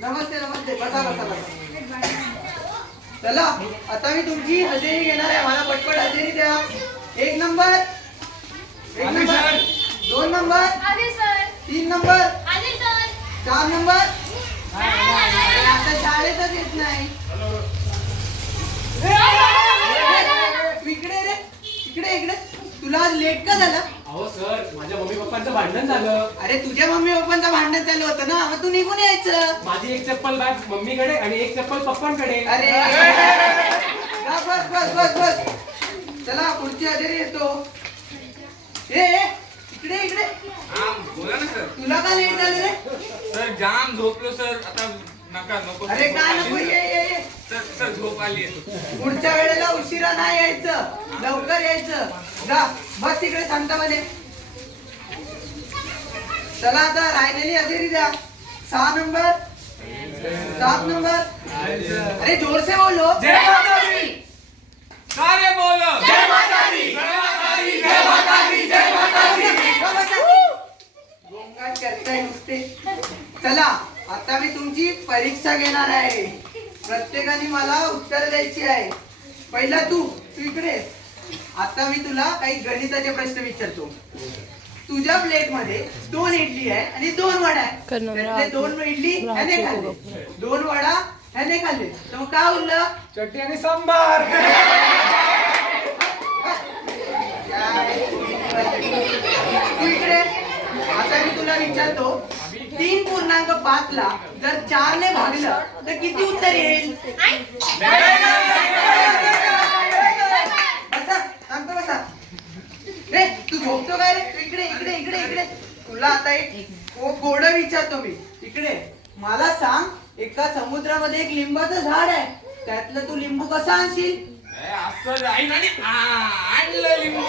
नमस्ते नमस्ते, बसा बसा बसा. चला आता मी तुमची हजेरी घेणार आहे. मला पटपट हजेरी द्या. 1 number, 1 number, 2 number, 3 number, 4 number. आता शाळेतच येत नाही. इकडे रे, इकडे इकडे. तुला आज लेट का झालं? अहो सर, माझ्या मम्मी पप्पांचं भांडण झालं. अरे तुझ्या मम्मी पप्पांचं भांडण चालू होतं ना, मग तू निघून यायचं. माझी एक चप्पल बॅग मम्मीकडे आणि एक चप्पल पप्पांकडे. अरे बस बस बस बस. चला पुढची हजेरी येतो. ए इकडे इकडे. हा बोला ना सर. तुला का लेट झालं रे? सर जाम झोपलो सर. आता नका नको. अरे काय नको, ये. सर सर झोप आली. पुढच्या वेळेला उशिरा नाही यायचं, लवकर यायचं. जा बस तिकडे शांतपणे. चला आता राहिलेली हजेरी द्या. 6 नंबर, 7 नंबर. अरे जोर से बोलो. जय माता दी. सारे बोलो जय माता दी. जय माता दी. जय माता दी. जय माता दी. गोंगाट करताय नुसते. चला आता मी तुमची परीक्षा घेणार आहे. प्रत्येकाने मला उत्तर द्यायची आहे. पहिला तू इकडे. आता मी तुला काही गणिताचे प्रश्न विचारतो. तुझ्या प्लेट मध्ये 2 इडली आहे आणि 2 वडा आहे. त्यातले 2 इडली ह्याने खाल्ले, 2 वडा ह्याने खाल्ले, तर मग काय उरलं? चटणी आणि सांबार. तू इकडे. आता मी तुला विचारतो, 3.5 ला जर 4 ने भागलं तर किती उत्तर येईल? बसा शांत बसा. रे तू झोपतो काय रे? तू इकडे इकडे इकडे इकडे. तुला आता एक गोड विचारतो मी. इकडे मला सांग, एका समुद्रामध्ये एक लिंबाचं झाड आहे, त्यातलं तू लिंबू कसा आणशील? असं जाईन आणि आणलं लिंबू.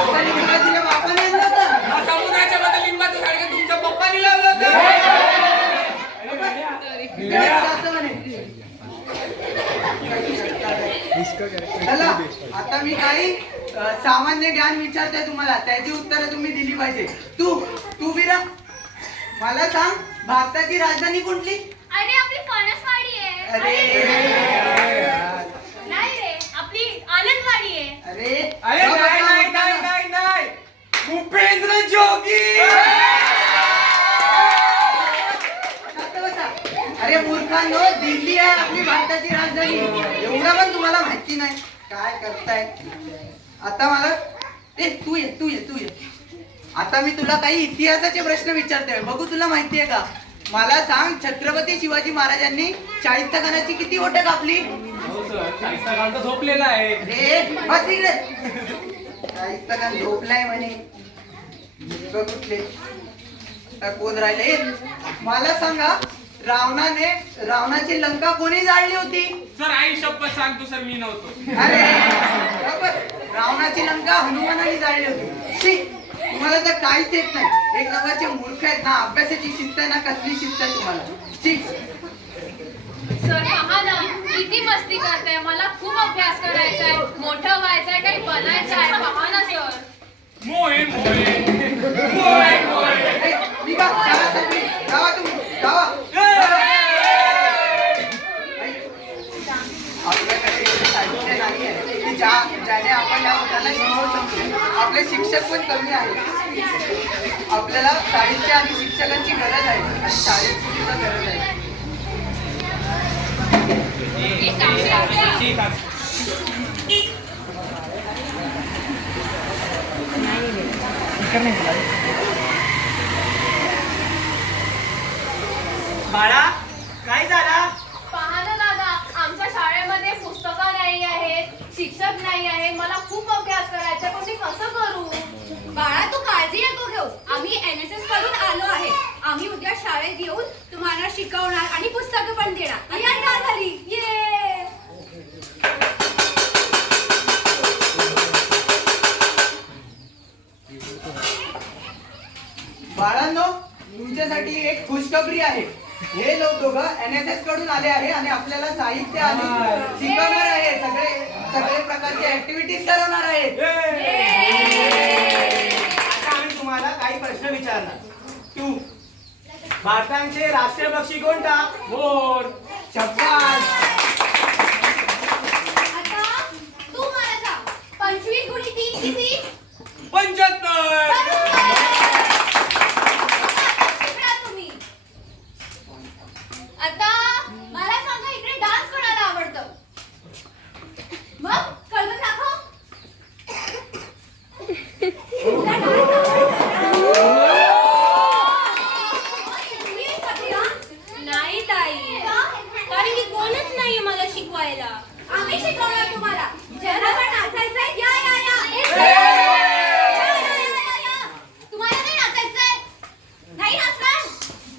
आता लिंबू तुझ्या बापाने आणलं होतं? समुद्राच्या मध्ये लिंबाचं झाड का तुमच्या पप्पानी लावलं होतं? चला आता मी काही सामान्य ज्ञान विचारते तुम्हाला, त्याची उत्तरं तुम्ही दिली पाहिजे. तू विरा मला सांग, भारताची राजधानी कुठली? अरे आपली फणसवाडी आहे. अरे नाही रे, आपली आनंदवाडी आहे. अरे अरे नाही. भूपेंद्र जोगी. अरे मूर्खांनो, दिल्ली आहे आपली भारताची राजधानी. एवढं पण तुम्हाला माहिती नाही. काय करताय? आता मला तू ये. आता मी तुला काही इतिहासाचे प्रश्न विचारते. बघू तुला माहितीये का? मला सांग, छत्रपती शिवाजी महाराजांनी शाहिस्ता खानाची किती ओटे कापली? हो सर, शाहिस्ता खान तर झोपलेला आहे. रे बस तिकडे. शाहिस्ता खान झोपलाय म्हणे. कुठले कोण राहिले? मला सांगा, रावणाची लंका कोणी जाळली होती? सर आई शपथ सांगतो सर, मी नव्हतो. अरे रावणाची लंका हनुमानाने जाळली होती. शी, तुम्हाला तर काहीच येत नाही. एक नंबरचे मूर्ख आहेत ना. अभ्यासाची शिस्त आहे ना, कसली शिस्त आहे तुम्हाला? शी. सर पहा ना, किती मस्ती करताय. मला खूप अभ्यास करायचा आहे, मोठं व्हायचंय, काही बनायचं आहे. पहा ना सर. मोहे निघा, चला सगळी. जावा तुम्ही, जावा. आपल्याकडे एवढे साहित्य नाही आहे की ज्याने आपण या मुलांना शिकवू शकतो. आपले शिक्षक पण कमी आहेत. आपल्याला साहित्य आणि शिक्षकांची गरज आहे आणि शाळेची सुद्धा गरज आहे. बाळा, काय झाला? पहा ना दादा, आमच्या शाळेमध्ये पुस्तकं नाही आहेत, शिक्षक नाही आहे. मला खूप अभ्यास करायचा शिकवणार आणि पुस्तकं पण देणार. आणि आज चाल झाली. ये बाळांनो, तुमच्यासाठी एक खुशखबरी आहे. हे लोक दोघं NSS कडून आले आहे आणि आपल्याला साहित्य आणि शिकवणार आहे. सगळे प्रकारचे ऍक्टिव्हिटीज करवणार आहेत. आता आम्ही तुम्हाला काही प्रश्न विचारणार. तू भारताचे राष्ट्रीय पक्षी कोणता? मोर. शब्दास. आता तू मला सांग 25 गुणिले 3 किती? 75. शिकला तुम्ही. आता मला सांगा इकडे डान्स कोणाला आवडतं? मग कळवून दाखव. नाही ताई, कारण की कोणच नाहीये मला शिकवायला. आम्ही शिकवणार तुम्हाला. ज्यांना पण नाचायचंय या या या. तुम्हाला नाही नाचायचंय? नाही नाचणार?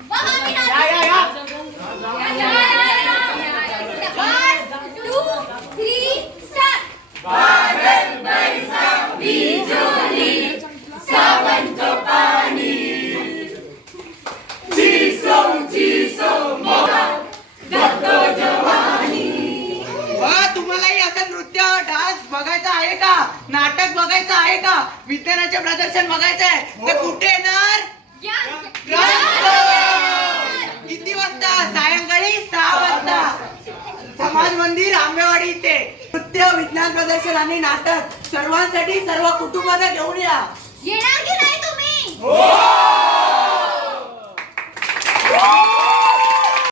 मग आम्ही या या नाचू. या One, two, three, start. तुम्हालाही असं नृत्य डान्स बघायचं आहे का? नाटक बघायचं आहे का? विज्ञानाचे प्रदर्शन बघायचं आहे तर कुठे येणार? किती वाजता? सायंकाळी 6 वाजता समाज मंदिर आंबेवाडी इथे. नृत्य, विज्ञान प्रदर्शन आणि नाटक सर्वांसाठी सर्व कुटुंबाला घेऊन या. येणार की नाही तुम्ही?